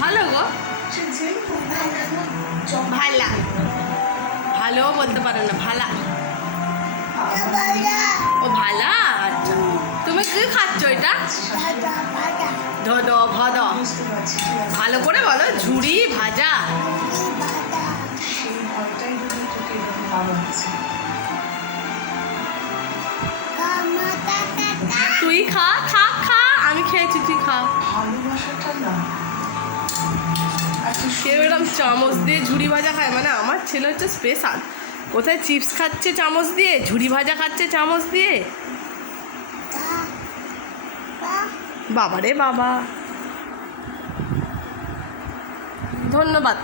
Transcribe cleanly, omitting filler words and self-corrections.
ভালো গো, ভালা, ভালো বলতে পারো না, ভালা। ও ভালা, আচ্ছা। তুমি কি খাচ্ছ এটা? ধদ ভদ, ভালো করে বলো। ঝুড়ি ভাজা। তুই খা খা খা, আমি খেয়েছি, তুই খা। কেউ এরকম চামচ দিয়ে ঝুড়ি ভাজা খায়? মানে আমার ছেলে হচ্ছে স্পেশাল। কোথায় চিপস খাচ্ছে চামচ দিয়ে, ঝুড়ি ভাজা খাচ্ছে চামচ দিয়ে। বাবা রে বাবা, ধন্যবাদ।